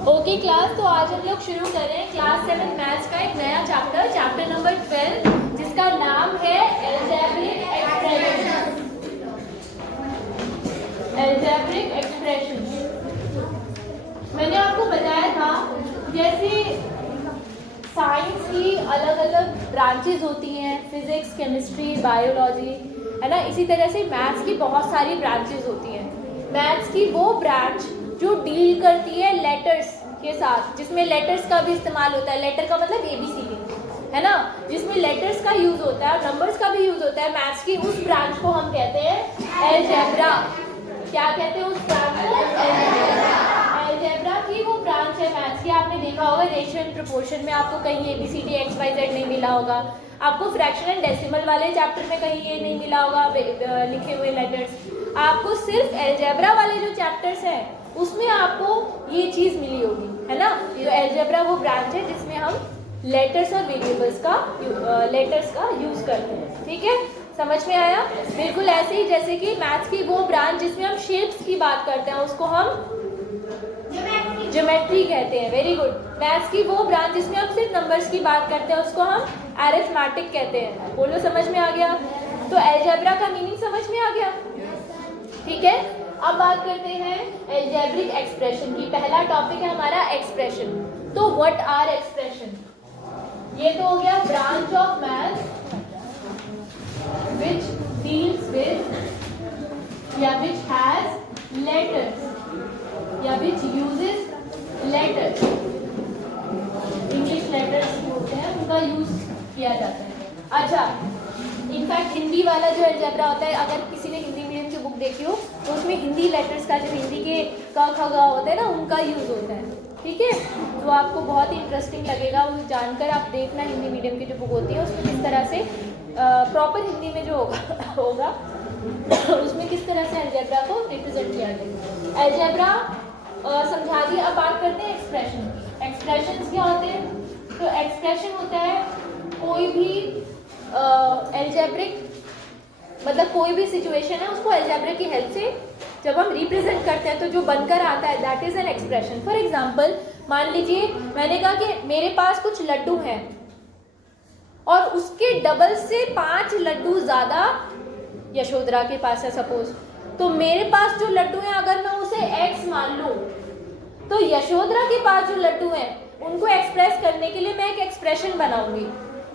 Okay class, तो आज हम लोग शुरू कर रहे हैं क्लास 7 मैथ्स का एक नया चैप्टर नंबर 12, जिसका नाम है अलजेब्रिक एक्सप्रेशन। मैंने आपको बताया था जैसे साइंस की अलग अलग ब्रांचेस होती हैं, फिजिक्स, केमिस्ट्री, बायोलॉजी, है ना। इसी तरह से मैथ्स की बहुत सारी ब्रांचेस होती हैं। मैथ्स की वो ब्रांच जो डील करती है लेटर्स के साथ, जिसमें लेटर्स का भी इस्तेमाल होता है। लेटर का मतलब ABCD, है ना, जिसमें लेटर्स का यूज होता है और नंबर्स का भी यूज होता है। मैथ्स की उस ब्रांच को हम कहते हैं अलजेब्रा। क्या कहते हैं उस ब्रांच को? अलजेब्रा की वो ब्रांच है मैथ्स की। आपने देखा होगा रेशियो एंड प्रोपोर्शन में आपको कहीं ABCD XYZ नहीं मिला होगा। आपको फ्रैक्शन एंड डेसिमल वाले चैप्टर में कहीं ये नहीं मिला होगा लिखे हुए लेटर्स। आपको सिर्फ अलजेब्रा वाले जो चैप्टर्स हैं उसमें आपको ये चीज़ मिली होगी, है ना। तो अलजेब्रा वो ब्रांच है जिसमें हम लेटर्स और वेरिएबल्स का यूज करते हैं। ठीक है, समझ में आया? बिल्कुल ऐसे ही जैसे कि मैथ्स की वो ब्रांच जिसमें हम शेप्स की बात करते हैं उसको हम ज्योमेट्री कहते हैं। Very good. मैथ्स की वो ब्रांच जिसमें हम सिर्फ नंबर्स की बात करते हैं उसको हम अरिथमेटिक कहते हैं। बोलो, समझ में आ गया? तो अलजेब्रा का मीनिंग समझ में आ गया? ठीक है, अब बात करते हैं अलजेब्रिक एक्सप्रेशन की। पहला टॉपिक है हमारा एक्सप्रेशन। तो व्हाट आर एक्सप्रेशन? ये तो हो गया branch of maths which deals with या which has letters या which uses letters। English letters होते हैं उनका यूज किया जाता है। अच्छा, इनफैक्ट हिंदी वाला जो अलजेब्रा होता है, अगर किसी ने हिंदी मीडियम की बुक देखी हो तो उसमें हिंदी लेटर्स का, जो हिंदी के क ख ग होता है ना, उनका यूज होता है। ठीक है, तो आपको बहुत ही इंटरेस्टिंग लगेगा वो जानकर। आप देखना हिंदी मीडियम की जो बुक होती है उसमें किस तरह से प्रॉपर हिंदी में जो होगा उसमें किस तरह से अलजेब्रा को रिप्रेजेंट किया गया। अलजेब्रा समझा दिया। अब बात करते हैं एक्सप्रेशन की। एक्सप्रेशंस क्या होते हैं? तो एक्सप्रेशन होता है कोई भी अलजेब्रिक, मतलब कोई भी सिचुएशन है उसको अलजेब्रा की हेल्प से जब हम रिप्रेजेंट करते हैं तो जो बनकर आता है that is an expression. For example, मान लीजिए मैंने कहा कि मेरे पास कुछ लड्डू हैं और उसके डबल से 5 लड्डू ज्यादा यशोधरा के पास है सपोज। तो मेरे पास जो लड्डू हैं अगर मैं उसे X मान लूं, तो यशोधरा के पास जो लड्डू हैं उनको एक्सप्रेस करने के लिए मैं एक एक्सप्रेशन बनाऊंगी।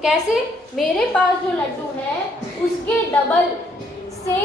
कैसे? मेरे पास जो लड्डू है उसके डबल से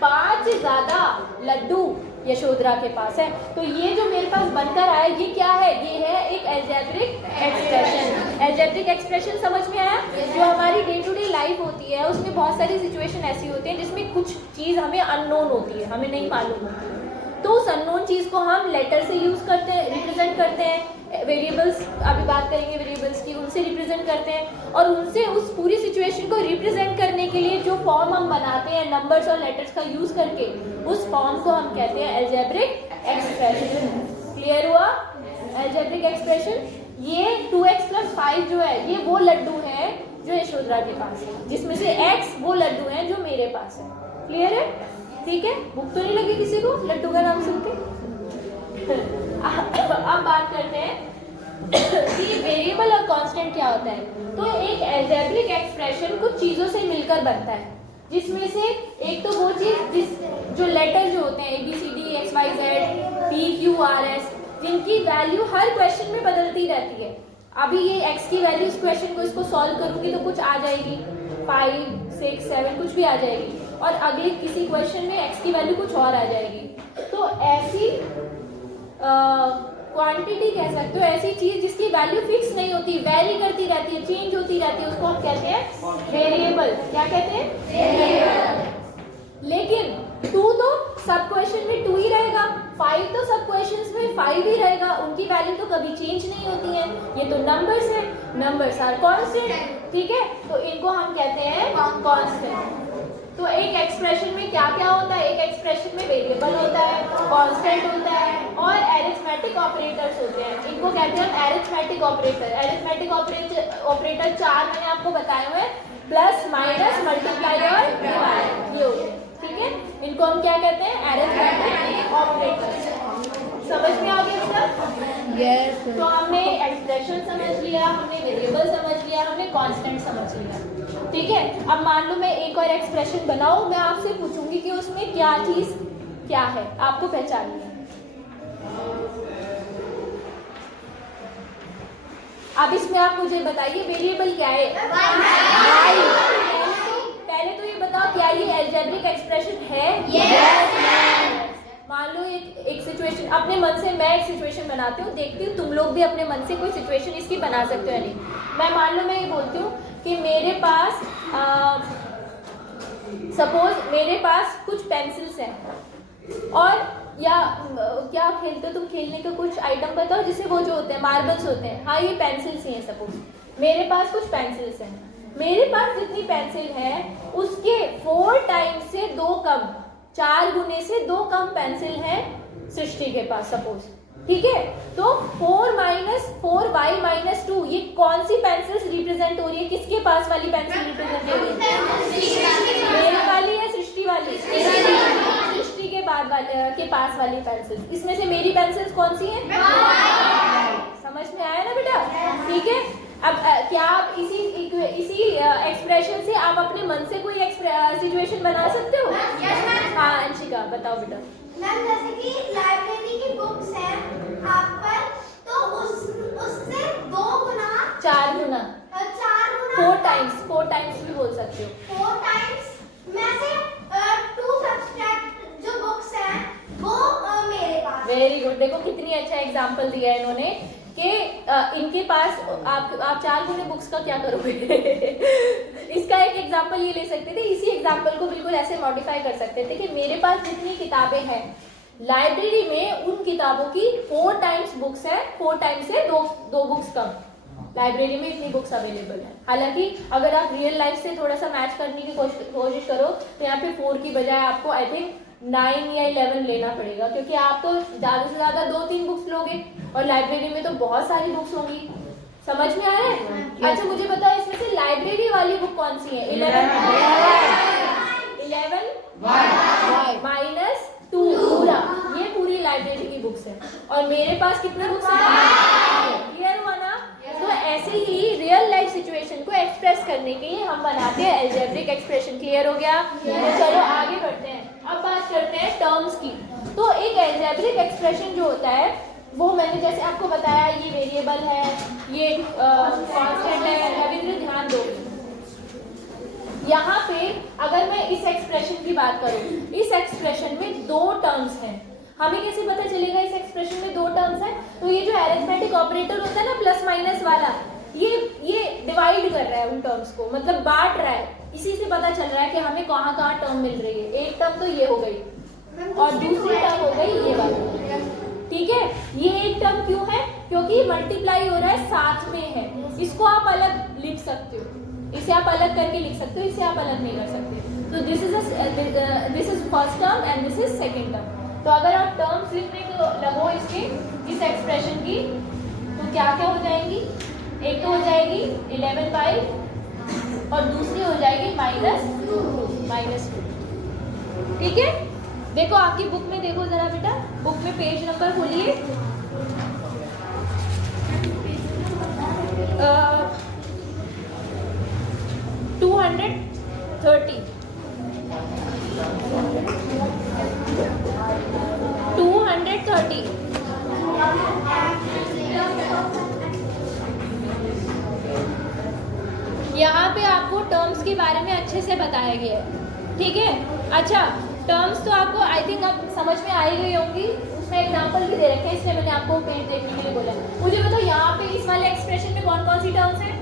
5 ज्यादा लड्डू यशोधरा के पास है। तो ये जो मेरे पास बनकर आया ये क्या है? ये है एक अलजेब्रिक एक्सप्रेशन। अलजेब्रिक एक्सप्रेशन समझ में आया? जो हमारी डे टू डे लाइफ होती है उसमें बहुत सारी सिचुएशन ऐसी होती है जिसमें कुछ चीज़ हमें अननोन होती है, हमें नहीं मालूम होती है। तो उस अननोन चीज़ को हम लेटर से यूज करते हैं, रिप्रेजेंट करते हैं। वेरिएबल्स, अभी बात करेंगे वेरिएबल्स की, उनसे रिप्रेजेंट करते हैं। और उनसे उस पूरी सिचुएशन को रिप्रेजेंट करने के लिए जो फॉर्म हम बनाते हैं नंबर्स और लेटर्स का यूज करके, उस फॉर्म को हम कहते हैं अलजेब्रिक एक्सप्रेशन। क्लियर हुआ? Algebraic expression. ये 2x + 5 जो है ये वो लड्डू है जो यशोधरा के पास है, जिसमें से x वो लड्डू हैं जो मेरे पास है। क्लियर है? ठीक है, भूख तो नहीं लगी किसी को लड्डू का नाम सुन के? अब बात करते हैं कि वेरिएबल और कांस्टेंट क्या होता है। तो एक अलजेब्रिक एक्सप्रेशन कुछ चीजों से मिलकर बनता है, जिसमें से एक तो वो चीज जो लेटर जो होते हैं ABCD XYZ PQRS, जिनकी वैल्यू हर क्वेश्चन में बदलती रहती है। अभी ये x की वैल्यू इस क्वेश्चन को इसको सॉल्व करूंगी तो कुछ आ जाएगी, 5 6 7 कुछ भी आ जाएगी, और अगले किसी क्वेश्चन में x की वैल्यू कुछ और आ जाएगी। तो ऐसी क्वांटिटी कह सकते हो, ऐसी चीज जिसकी वैल्यू फिक्स नहीं होती, वेरी करती रहती है, चेंज होती रहती है, उसको हम कहते हैं वेरिएबल। क्या कहते हैं? वेरिएबल। लेकिन 2 तो सब क्वेश्चन में 2 ही रहेगा, 5 तो सब क्वेश्चंस में 5 ही रहेगा, उनकी वैल्यू तो कभी चेंज नहीं होती है। ये तो नंबर्स है, नंबर्स आर कांस्टेंट। ठीक है, तो इनको हम कहते हैं कांस्टेंट। तो एक एक्सप्रेशन में क्या क्या होता है? एक एक्सप्रेशन में वेरिएबल होता है, कांस्टेंट होता है और अरिथमेटिक ऑपरेटर्स होते हैं। इनको कहते हैं अरिथमेटिक ऑपरेटर। अरिथमेटिक ऑपरेटर 4 मैंने आपको बताए हुए, प्लस, माइनस, मल्टीप्लाई और डिवाइड, ये होते हैं। ठीक है, इनको हम क्या कहते हैं? Arithmetic operators. समझ में आ गया बेटा? यस। तो हमने एक्सप्रेशन समझ लिया, हमने वेरिएबल समझ लिया, हमने कांस्टेंट समझ लिया, ठीक है। अब मान लो मैं एक और एक्सप्रेशन बनाऊं, मैं आपसे पूछूंगी कि उसमें क्या चीज क्या है, आपको पहचाननी है। अब इसमें आप मुझे बताइए वेरिएबल क्या है? y। पहले तो ये बताओ क्या ये अलजेब्रिक एक्सप्रेशन है? यस। मान लो एक सिचुएशन, अपने मन से मैं एक सिचुएशन बनाती हूँ, देखती हूँ तुम लोग भी अपने मन से कोई सिचुएशन इसकी बना सकते हो या नहीं। मैं मान लो मैं ये बोलती हूँ कि मेरे पास सपोज मेरे पास कुछ पेंसिल्स हैं और या क्या खेलते हो तुम, खेलने का कुछ आइटम बताओ जिससे वो जो होते हैं मार्बल्स होते हैं। हाँ ये पेंसिल्स ही हैं। सपोज मेरे पास कुछ पेंसिल्स हैं, मेरे पास जितनी पेंसिल है उसके 4 टाइम्स से 2 कम, 4 गुने से 2 कम पेंसिल है सृष्टि के पास सपोज, ठीक है। तो 4 माइनस 2 ये कौन सी पेंसिल्स रिप्रेजेंट हो रही है? किसके पास वाली पेंसिल रिप्रेजेंट हो रही है? मेरे वाली या सृष्टि वाली? सृष्टि के बाद के पास वाली पेंसिल्स। इसमें से मेरी पेंसिल्स कौन सी हैं? समझ में आया ना बेटा? ठीक है। अब क्या आप इसी एक्सप्रेशन से आप अपने मन से कोई सिचुएशन बना सकते हो? हाँ अंशिका बताओ बेटा। मैम जैसे कि लाइब्रेरी की बुक्स हैं आप पर, तो उससे 2 गुना 4 गुना 4 टाइम्स भी बोल सकते हो। 4 टाइम्स में से 2 सब्सट्रैक्ट जो बुक्स हैं वो मेरे पास। Very good. देखो कितनी अच्छा एग्जांपल दिया है इन्होंने कि इनके पास आप 4 गुने बुक्स का क्या करोगे? इसका एक एग्जांपल ये ले सकते थे, इसी एग्जांपल को बिल्कुल ऐसे मॉडिफाई कर सकते थे कि मेरे पास जितनी किताबें हैं लाइब्रेरी में उन किताबों की 4 टाइम्स बुक्स है, 4 टाइम्स से 2 बुक्स कम लाइब्रेरी में इतनी बुक्स अवेलेबल है। हालांकि अगर आप रियल लाइफ से थोड़ा सा मैच करने की कोशिश करो तो यहाँ पे 4 की बजाय आपको आई थिंक 9 या 11 लेना पड़ेगा, क्योंकि आप तो ज़्यादा से ज़्यादा 2-3 बुक्स लोगे और लाइब्रेरी में तो बहुत सारी बुक्स होंगी। समझ में आ रहा है? अच्छा मुझे बताओ इसमें से लाइब्रेरी वाली बुक कौन सी है? 11 माइनस 2 पूरा, ये पूरी लाइब्रेरी की बुक्स है और मेरे पास कितने बुक्स हैं? क्लियर हुआ ना? तो ऐसे ही रियल लाइफ सिचुएशन को एक्सप्रेस करने के लिए हम बनाते हैं अलजेब्रिक एक्सप्रेशन। क्लियर हो गया? तो चलो आगे बढ़ते हैं। अब बात करते हैं टर्म्स की। तो एक अलजेब्रिक एक्सप्रेशन जो होता है वो मैंने जैसे आपको बताया ये वेरिएबल है, ये कांस्टेंट है। रविंद्र ध्यान दो, यहाँ पे अगर मैं इस एक्सप्रेशन की बात करूँ, इस एक्सप्रेशन में 2 टर्म्स हैं। हमें कैसे पता चलेगा इस एक्सप्रेशन में 2 टर्म्स हैं? तो ये जो अरिथमेटिक ऑपरेटर होता है ना प्लस माइनस वाला, ये डिवाइड कर रहा है उन टर्म्स को, मतलब बांट रहा है। इसी से पता चल रहा है कि हमें कहाँ कहाँ टर्म मिल रही है। एक टर्म तो ये हो गई और दूसरी टर्म हो गई ये वाली, ठीक है। ये एक टर्म क्यों है? क्योंकि मल्टीप्लाई हो रहा है, साथ में है। इसको आप अलग लिख सकते हो, इसे आप अलग करके लिख सकते हो, इसे आप अलग नहीं कर सकते। तो this is first term and this is second term. तो अगर आप टर्म्स लिखने को लगो इसके इस एक्सप्रेशन की तो क्या क्या हो जाएंगी? एक तो हो जाएगी 11/, और दूसरी हो जाएगी -2, ठीक है। देखो आपकी बुक में देखो जरा बेटा, बुक में पेज नंबर खोलिए 230। 230 यहाँ पे आपको टर्म्स के बारे में अच्छे से बताया गया है, ठीक है। अच्छा टर्म्स तो आपको आई थिंक अब समझ में आ ही गई होंगी, उसमें एग्जांपल भी दे रखे हैं, इसलिए मैंने आपको पेज देखने के लिए बोला। मुझे बताओ यहाँ पे इस वाले एक्सप्रेशन में कौन कौन सी टर्म्स हैं?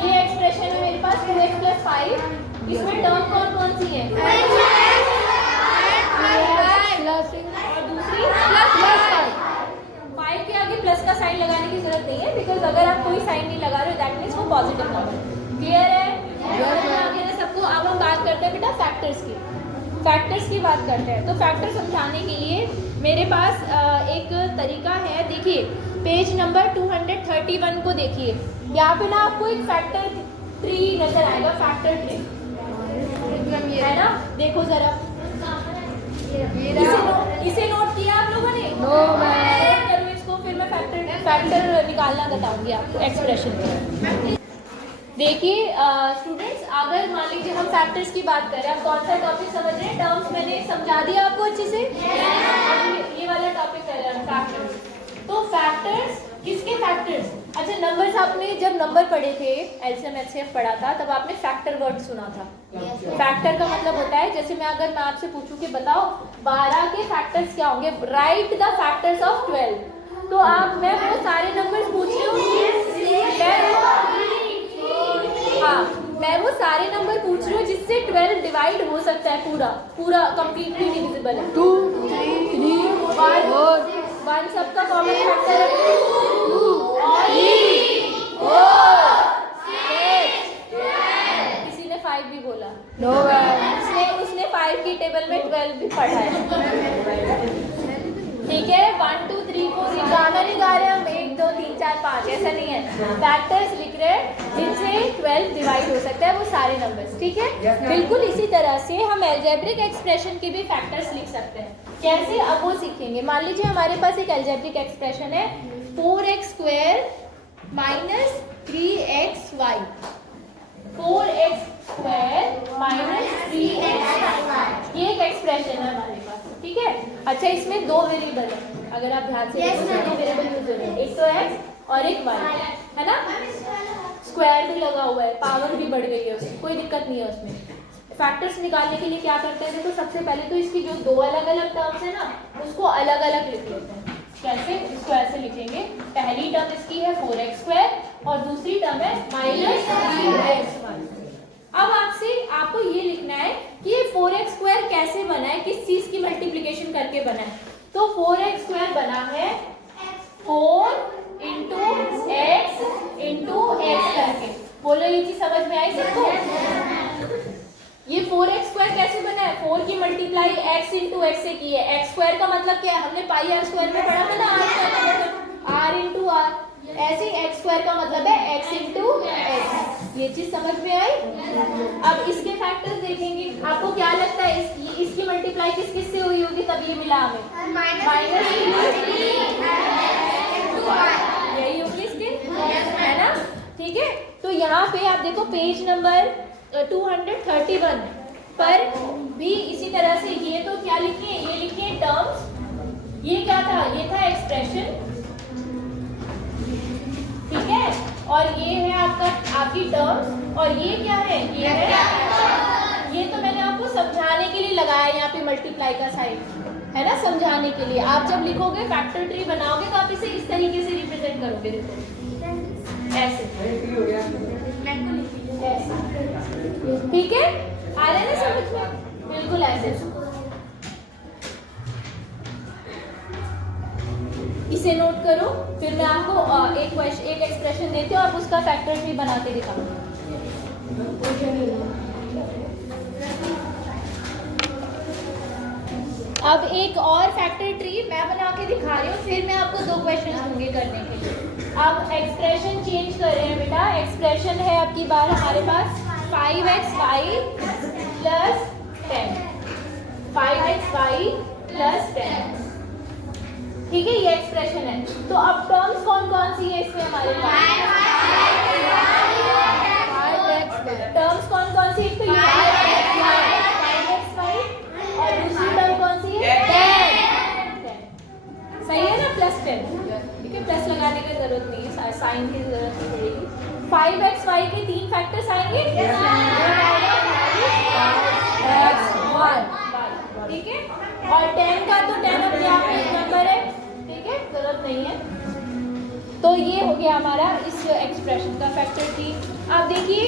ये एक्सप्रेशन है मेरे पास 2x + 5। इसमें टर्म कौन कौन सी है? और दूसरी +5 के आगे प्लस का साइन लगाने की जरूरत नहीं है, बिकॉज अगर आप कोई साइन नहीं लगा रहे हो दैट मीन्स वो पॉजिटिव नंबर। क्लियर है? सबको। अब हम बात करते हैं बेटा फैक्टर्स की बात करते हैं। तो फैक्टर समझाने के लिए मेरे पास एक तरीका है। देखिए पेज नंबर 231 को देखिए, यहाँ पे ना आपको एक फैक्टर ट्री नजर आएगा, फैक्टर ट्री। है ना। देखो जरा, इसे नोट किया आप लोगों ने? No ma'am. करो इसको, फिर मैं फैक्टर निकालना बताऊंगी आपको एक्सप्रेशन में। देखिए स्टूडेंट्स, अगर मान लीजिए हम फैक्टर्स की बात करें, आप कौन सा टॉपिक समझ रहे हैं? टर्म्स मैंने समझा दिया आपको अच्छे से। ये वाला टॉपिक कर रहे हैं फैक्टर्स। तो फैक्टर्स, किसके फैक्टर्स? अच्छा, नंबर्स आपने जब नंबर पढ़े थे, एलसीएम एचसीएफ पढ़ा था, तब आपने फैक्टर वर्ड सुना था। फैक्टर का मतलब होता है, जैसे अगर मैं आपसे पूछूं कि बताओ 12 के फैक्टर्स क्या होंगे, राइट द फैक्टर्स ऑफ 12, तो आप मैं वो सारे नंबर्स पूछ रही हूँ, हाँ मैं वो सारे नंबर पूछ रही हूँ जिससे 12 डिवाइड हो सकता है, पूरा कंप्लीटली डिविजिबल है। 2 3 4 1 सबका कॉमन फैक्टर है, 2 किसी ने 5 भी बोला। No ma'am. उसने 5 की टेबल में 12 भी पढ़ा है। ठीक है, 1 2 3 4 ये गाना नहीं गा रहे हम, 1 2 3 4 5 ऐसा नहीं है। फैक्टर्स लिख रहे हैं जिनसे 12 डिवाइड हो सकता है, वो सारे नंबर्स। ठीक है, बिल्कुल इसी तरह से हम अलजेब्रिक एक्सप्रेशन के भी फैक्टर्स लिख सकते हैं। कैसे, अब वो सीखेंगे। मान लीजिए हमारे पास एक अलजेब्रिक एक्सप्रेशन है 4x² minus 3xy, 4x² minus 3xy, ये एक एक्सप्रेशन है हमारे पास। ठीक है, अच्छा इसमें 2 वेरिएबल है, अगर आप ध्यान से देखो 2 वेरिएबल यूज हो रहे हैं, एक तो x और एक y, है ना। स्क्वायर भी लगा हुआ है, पावर भी बढ़ गई है उसमें, कोई दिक्कत नहीं है उसमें। फैक्टर्स निकालने के लिए क्या करते हैं, तो सबसे पहले तो इसकी जो 2 अलग अलग टर्म्स है ना, उसको अलग अलग लिख लेते हैं। कैसे? इसको ऐसे लिखेंगे, पहली टर्म इसकी है 4x² और दूसरी टर्म है माइनस 3xy। अब आपको ये लिखना है कि ये 4x² कैसे बना है, किस चीज की मल्टीप्लिकेशन करके बना है। तो 4x² बना है 4 × x × x करके। बोलो ये चीज समझ में आई सबको? ये 4x² कैसे बना है? 4 की मल्टीप्लाई x × x से की है। x² का मतलब क्या है? हमने पाई r² में पढ़ा था ना, r × r। ऐसे x² का मतलब है x × x। ये चीज समझ में आई? अब इसके फैक्टर्स देखेंगे, आपको क्या लगता है इसकी मल्टीप्लाई किस किस से हुई होगी तब ये मिला हमें? माइनस यही होगी इसके, है ना। ठीक है, तो यहाँ पे आप देखो पेज नंबर 231 पर भी इसी तरह से ये तो क्या लिखे, ये लिखे टर्म्स, ये क्या था? ये था एक्सप्रेशन। ठीक है, और ये है आपकी टर्म्स, और ये क्या है? ये है, ये तो मैंने आपको समझाने के लिए लगाया यहाँ पे मल्टीप्लाई का साइन, है ना, समझाने के लिए। आप जब लिखोगे फैक्टर ट्री बनाओगे तो आप इसे इस तरीके से रिप्रेजेंट करोगे, देखो ऐसे, ठीक है, आ रहा है ना समझ में? बिल्कुल ऐसे इसे नोट करो, फिर मैं आपको एक एक्सप्रेशन देती हूँ, आप उसका फैक्टर ट्री बना के दिखाऊंगी। अब एक और फैक्टर ट्री मैं बना के दिखा रही हूँ, फिर मैं आपको 2 क्वेश्चन दूंगी करने के लिए। अब एक्सप्रेशन चेंज कर रहे हैं बेटा। एक्सप्रेशन है आपकी बार हमारे पास 5xy प्लस 10, 5xy प्लस 10। ठीक है, ये एक्सप्रेशन है। तो अब टर्म्स कौन कौन सी है इसमें हमारे पास? टर्म्स कौन कौन सी? 5xy और दूसरी टर्म कौन सी है? 10। सही है ना, प्लस 10। ठीक है, प्लस लगाने की जरूरत नहीं है, साइन की जरूरत नहीं पड़ेगी। 5xy के 3 फैक्टर्स आएंगे, ठीक है, और 10 का तो 10 अपने आप में एक नंबर है, ठीक है, जरूरत नहीं है। तो ये हो गया हमारा इस एक्सप्रेशन का फैक्टर ट्री। आप देखिए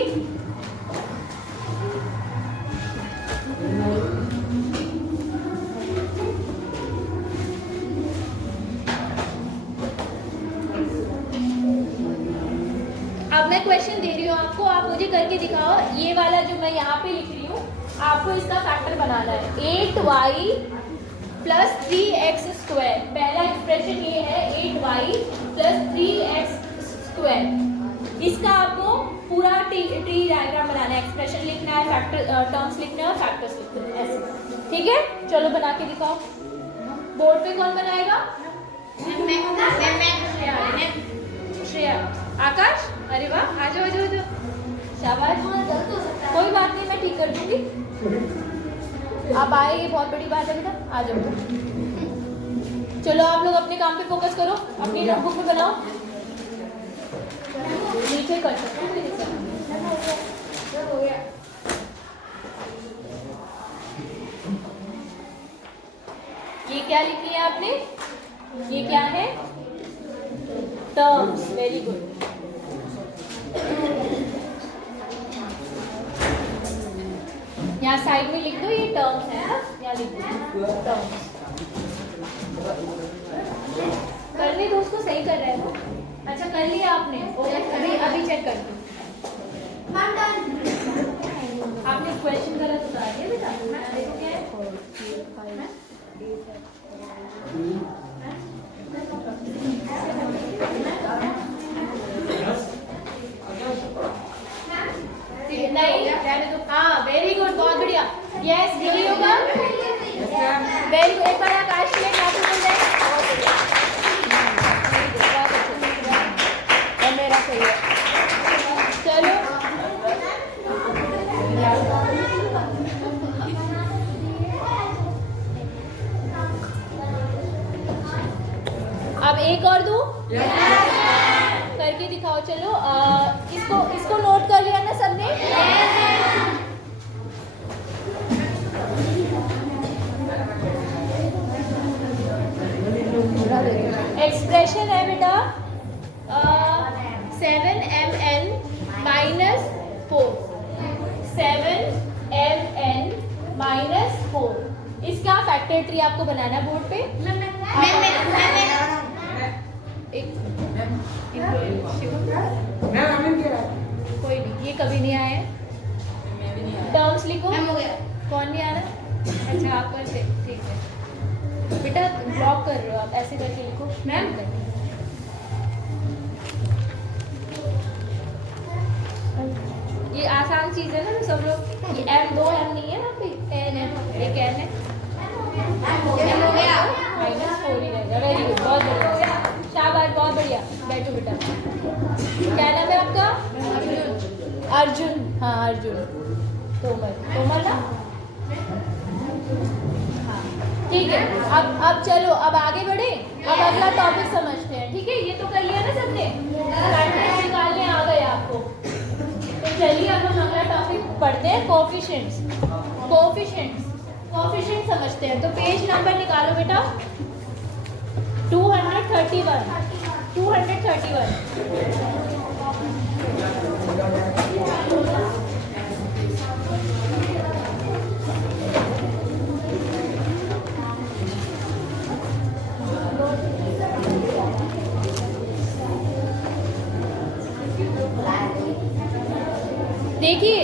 अब मैं क्वेश्चन दे रही हूँ आपको, आप मुझे करके दिखाओ। ये वाला जो मैं यहाँ पे लिख रही हूँ, आपको इसका फैक्टर बनाना है 8y प्लस 3x²। पहला एक्सप्रेशन ये है 8y प्लस 3x²। इसका आपको पूरा ट्री डायग्राम बनाना है, एक्सप्रेशन लिखना है, फैक्टर टर्म्स लिखने हैं और फैक्टर्स लिखने हैं ऐसे, ठीक है। चलो बना के दिखाओ। बोर्ड पे कौन बनाएगा? श्रेया, आकाश, अरे वाह, आ जाओ आ जाओ आ जाओ, शाबाश। कोई बात नहीं, मैं ठीक कर दूंगी। आप आए, ये बहुत बड़ी बात है बेटा, आ जाओ। चलो आप लोग अपने काम पे फोकस करो, अपनी नोटबुक में बनाओ, नीचे कर सकते हो। ये क्या लिखी है आपने? ये क्या है? Terms, very good. यहाँ साइड में लिख दो, ये टर्म्स है ना, यहाँ लिख दो टर्म्स। करने दो उसको, सही कर रहा है वो। अच्छा कर लिया आपने? ओके, अभी चेक कर दो। आपने क्वेश्चन गलत उतार दिया बेटा, देखो क्या है। नहीं, हाँ वेरी गुड, बहुत बढ़िया। यस, यही होगा। वेरी गुड, एक बार आकाश के लिए क्लास में जाए। मेरा सही है। चलो अब एक और दूं? करके दिखाओ। चलो इसको नोट कर लिया ना सबने? एक्सप्रेशन है बेटा 7mn -4, 7mn -4। इसका फैक्टर ट्री आपको बनाना है बोर्ड पे। कोई नहीं, ये कभी नहीं आए। टर्म्स लिखो। कौन नहीं आ रहा? अच्छा आप कर से, ठीक है बेटा, ब्लॉक कर रहे हो आप, ऐसे करके लिखो मैम। ये आसान चीज है ना, तो सब लोग, ये m 2 m नहीं है ना, n है, एक n है, -4 ही रहेगा। वेरी गुड, बहुत बढ़िया, शाबाश, बहुत बढ़िया। बैठो बेटा। क्या नाम है आपका? अर्जुन। हाँ अर्जुन। तोमर ना? हाँ ठीक है। अब चलो, अब आगे बढ़े। अब अगला टॉपिक समझते हैं, ठीक है। ये तो कर लिया ना सबने, फैक्टर्स निकालने आ गए आपको। तो चलिए अब हम अगला टॉपिक पढ़ते हैं, कोएफिशिएंट्स। कोएफिशिएंट समझते हैं। तो पेज नंबर निकालो बेटा, 231। देखिए,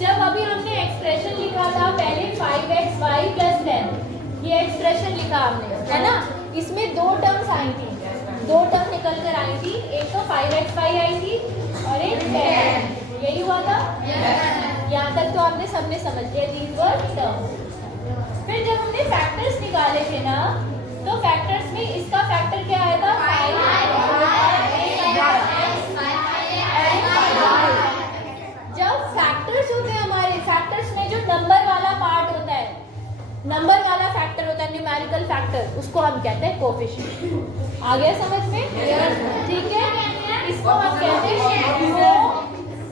जब अभी हमने एक्सप्रेशन लिखा था पहले 5xy + 10, ये एक्सप्रेशन लिखा हमने, है ना। इसमें दो टर्म्स आई थी, दो टर्म निकल कर आई थी। एक तो 5xy आई थी और एक 10। यही हुआ था। यहाँ तक तो आपने सबने समझ लिया, दीज वर टर्म्स। फिर जब हमने फैक्टर्स निकाले थे ना, तो फैक्टर्स में इसका फैक्टर क्या आया था? 5। जब फैक्टर्स होते हैं हमारे, फैक्टर्स में जो नंबर वाला पार्ट होता है, नंबर वाला फैक्टर होता है, न्यूमेरिकल फैक्टर, उसको हम कहते हैं कोएफिशिएंट। आ गया समझ में? ठीक है। इसको हम कहते हैं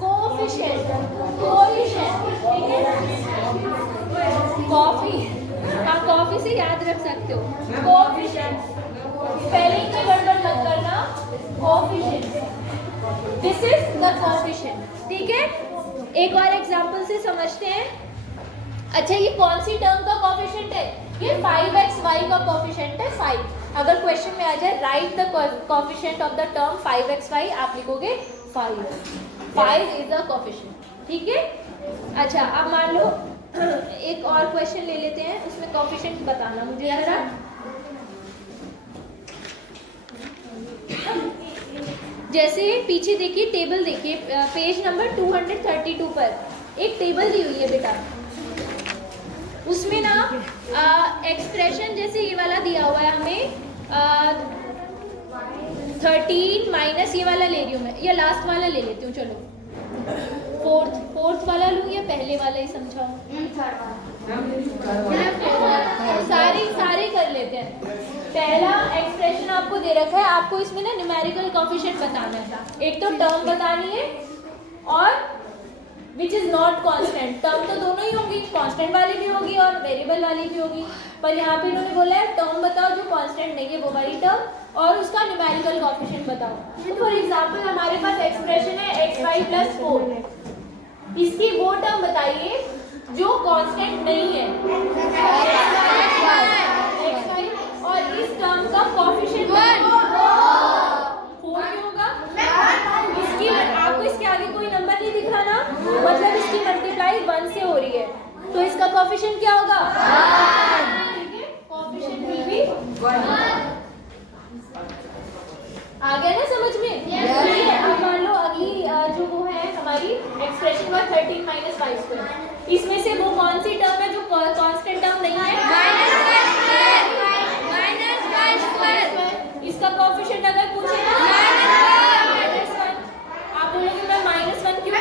कोएफिशिएंट, ठीक है। कॉफी, हाँ कॉफी से याद रख सकते हो। कोएफिशिएंट, स्पेलिंग में गड़बड़ मत करना। Coefficient, this is the coefficient, ठीक है। एक और एग्जांपल से समझते हैं। अच्छा, ये कौन सी टर्म का कोएफिशिएंट है? ये 5xy का कोएफिशिएंट है 5। अगर क्वेश्चन में आ जाए right the coefficient of the term 5xy, आप लिखोगे 5 इज द कोएफिशिएंट, ठीक है। अच्छा, अब मान लो एक और क्वेश्चन ले लेते हैं, उसमें कोएफिशिएंट बताना मुझे जरा। जैसे पीछे देखिए, टेबल देखिए, पेज नंबर 232 पर एक टेबल दी हुई है बेटा। उसमें ना एक्सप्रेशन जैसे ये वाला दिया हुआ है हमें, 13 माइनस ये वाला ले रही हूँ मैं, या लास्ट वाला ले लेती हूँ, चलो फोर्थ वाला लूँ या पहले वाला ही समझाऊँ? सारे कर लेते हैं। पहला एक्सप्रेशन आपको दे रखा है, आपको इसमें ना न्यूमेरिकल कोएफिशिएंट बताना था। एक तो टर्म बतानी है और which is not constant. Term तो दोनों ही होंगी, कांस्टेंट वाली भी होगी और वेरिएबल वाली भी होगी, पर यहाँ पे इन्होंने बोला है टर्म बताओ जो कांस्टेंट नहीं है वो वाली टर्म, और उसका न्यूमेरिकल कोएफिशिएंट बताओ। तो फॉर एग्जांपल हमारे पास एक्सप्रेशन है xy + 4, इसकी वो टर्म बताइए जो कांस्टेंट नहीं है, xy, और इस टर्म का कोएफिशिएंट 4 क्यों होगा? इसकी आपको इसके आगे कोई नंबर नहीं दिख रहा ना, मतलब इसकी मल्टीप्लाई 1 से हो रही है, तो इसका कोएफिशिएंट क्या होगा? ठीक है, कोएफिशिएंट विल बी 1। आ गया ना समझ में? ठीक है, अब मान लो अगली जो वो है हमारी एक्सप्रेशन हुआ 13 - y²। इसमें से वो कौन सी टर्म है जो कांस्टेंट टर्म नहीं है? इसका कोएफिशिएंट अगर पूछेगा -1, आप बोलोगे मैं -1 क्यों?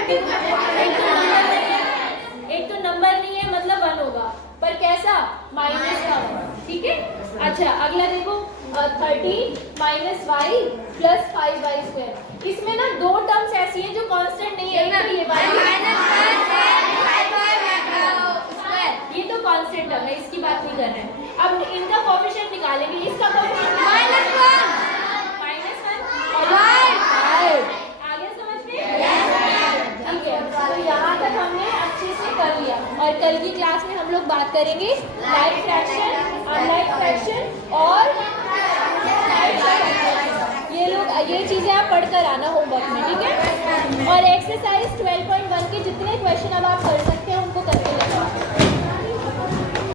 एक तो नंबर नहीं है मतलब 1 होगा, पर कैसा? माइनस का होगा। ठीक है, अच्छा अगला देखो, 13 - y + 5y²। इसमें ना दो टर्म्स ऐसी हैं जो कांस्टेंट नहीं है, एक तो ये ये तो कांस्टेंट टर्म है, इसकी बात नहीं कर रहे हैं। अब इनका कोएफिशिएंट निकालेंगे, इसका कोएफिशिएंट -1 और 5। आ गया समझ में? ठीक है, तो यहाँ तक हमने अच्छे से कर लिया, और कल की क्लास में हम लोग बात करेंगे लाइक फ्रैक्शन, अनलाइक फ्रैक्शन और ये चीजें आप पढ़कर आना होमवर्क में, ठीक है? और एक्सरसाइज 12.1 के जितने